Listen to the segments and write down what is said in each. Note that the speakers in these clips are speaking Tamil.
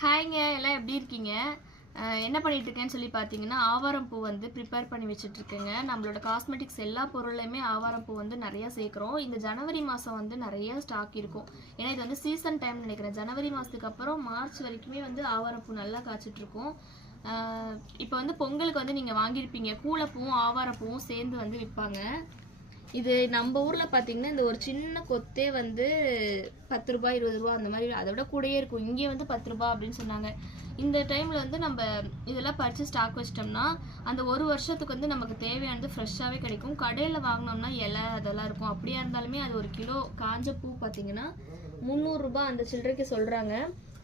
ஹாய்ங்க, எல்லாம் எப்படி இருக்கீங்க? என்ன பண்ணிட்டு இருக்கேன்னு சொல்லி பார்த்தீங்கன்னா, ஆவாரம் பூ வந்து ப்ரிப்பேர் பண்ணி வச்சுட்டு இருக்கேங்க. நம்மளோட காஸ்மெட்டிக்ஸ் எல்லா பொருள்லையுமே ஆவாரம் பூ வந்து நிறைய சேர்க்குறோம். இந்த ஜனவரி மாதம் வந்து நிறைய ஸ்டாக் இருக்கும். ஏன்னா இது வந்து சீசன் டைம் நினைக்கிறேன். ஜனவரி மாதத்துக்கு அப்புறம் மார்ச் வரைக்குமே வந்து ஆவாரம் பூ நல்லா காய்ச்சிட்டு இருக்கும். இப்போ வந்து பொங்கலுக்கு வந்து நீங்கள் வாங்கியிருப்பீங்க. கூலைப்பூவும் ஆவாரப்பூவும் சேர்ந்து வந்து விற்பாங்க. இது நம்ம ஊரில் பார்த்தீங்கன்னா இந்த ஒரு சின்ன கொத்தே வந்து 10 ரூபாய் 20 ரூபா அந்த மாதிரி, அதை விட கூடயே இருக்கும். இங்கே வந்து 10 ரூபா அப்படின்னு சொன்னாங்க. இந்த டைமில் வந்து நம்ம இதெல்லாம் பறித்து ஸ்டாக் வச்சிட்டோம்னா அந்த ஒரு வருஷத்துக்கு வந்து நமக்கு தேவையானது ஃப்ரெஷ்ஷாகவே கிடைக்கும். கடையில் வாங்கினோம்னா இலை அதெல்லாம் இருக்கும். அப்படியா இருந்தாலுமே அது ஒரு கிலோ காஞ்ச பூ பார்த்தீங்கன்னா 300 ரூபாய் அந்த சில்லறைக்கு சொல்கிறாங்க.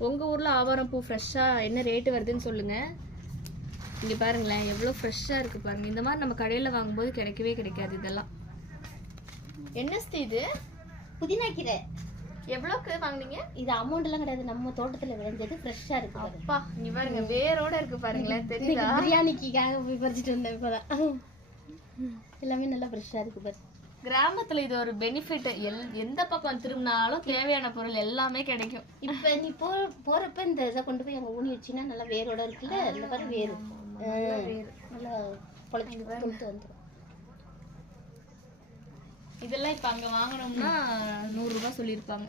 உங்கள் ஊரில் ஆவாரம் பூ ஃப்ரெஷ்ஷாக என்ன ரேட்டு வருதுன்னு சொல்லுங்கள். இங்கே பாருங்களேன் எவ்வளோ ஃப்ரெஷ்ஷாக இருக்குது பாருங்கள். இந்த மாதிரி நம்ம கடையில் வாங்கும்போது கிடைக்கவே கிடைக்காது. இதெல்லாம் என்ன இது? புதினா கீரை. எவ்வளோக்கு வாங்குனீங்க? இது அமௌண்ட் எல்லாம் கிடையாது, நம்ம தோட்டத்துல விளைஞ்சது, ஃப்ரெஷ்ஷா இருக்கு. அப்பா நீ பாருங்க வேரோட இருக்கு பாருங்களேன், தெரியுதா? பிரியாணிக்காக போய் பறிச்சுட்டு வந்தேன் இப்பதான். எல்லாமே நல்லா ஃப்ரெஷ்ஷா இருக்கு பாரு. கிராமத்துல இது ஒரு பெனிஃபிட். எந்த பக்கம் திரும்பினாலும் தேவையான பொருள் எல்லாமே கிடைக்கும். இப்ப நீ போறப்ப இந்த இதை கொண்டு போய் அங்க ஊனி வச்சின்னா நல்லா வேரோட இருக்குல்ல, இந்த மாதிரி வேறு நல்லா பொழைச்சிட்டு கொண்டு வந்துடும். இதெல்லாம் இப்ப அங்க வாங்கணும்னா 100 ரூபாய் சொல்லியிருப்பாங்க.